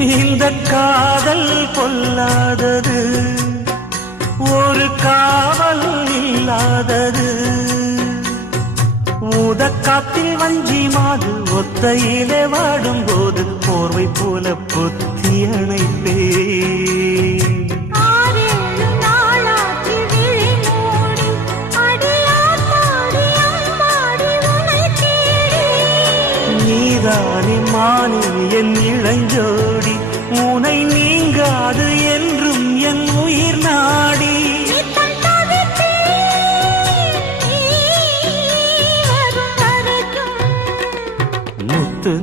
இந்த காதல் பொல்லாதது, ஒரு காவல் இல்லாதது. ஊதக்காத்தில் வஞ்சி மாது ஒத்தையிலே வாடும்போது போர்வை போல பொத்தி அணைப்பே. நீதானே மானே என் இளஞ்சோடி, உனை நீங்காது என்